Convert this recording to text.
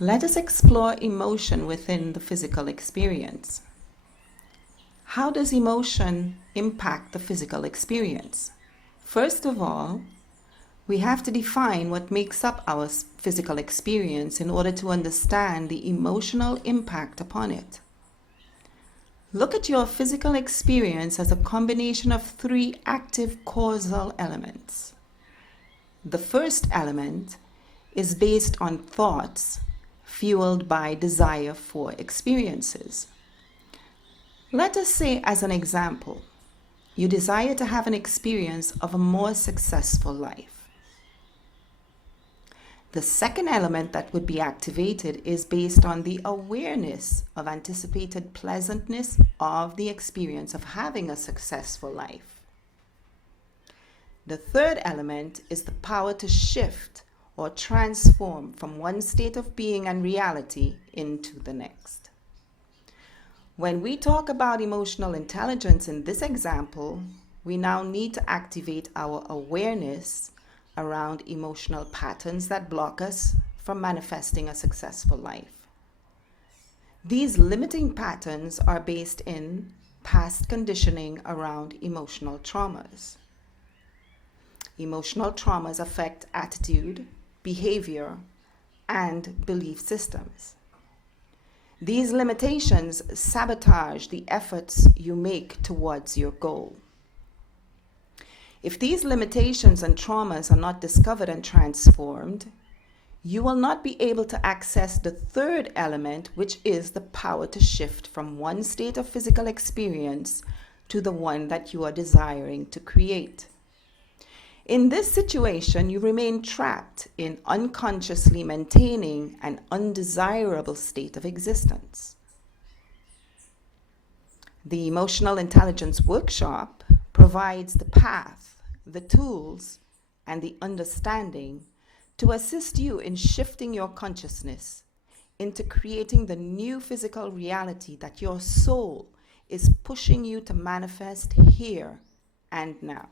Let us explore emotion within the physical experience. How does emotion impact the physical experience? First of all, we have to define what makes up our physical experience in order to understand the emotional impact upon it. Look at your physical experience as a combination of three active causal elements. The first element is based on thoughts fueled by desire for experiences. Let us say, as an example, you desire to have an experience of a more successful life. The second element that would be activated is based on the awareness of anticipated pleasantness of the experience of having a successful life. The third element is the power to shift or transform from one state of being and reality into the next. When we talk about emotional intelligence in this example, we now need to activate our awareness around emotional patterns that block us from manifesting a successful life. These limiting patterns are based in past conditioning around emotional traumas. Emotional traumas affect attitude, behavior, and belief systems. These limitations sabotage the efforts you make towards your goal. If these limitations and traumas are not discovered and transformed, you will not be able to access the third element, which is the power to shift from one state of physical experience to the one that you are desiring to create. In this situation, you remain trapped in unconsciously maintaining an undesirable state of existence. The Emotional Intelligence Workshop provides the path, the tools, and the understanding to assist you in shifting your consciousness into creating the new physical reality that your soul is pushing you to manifest here and now.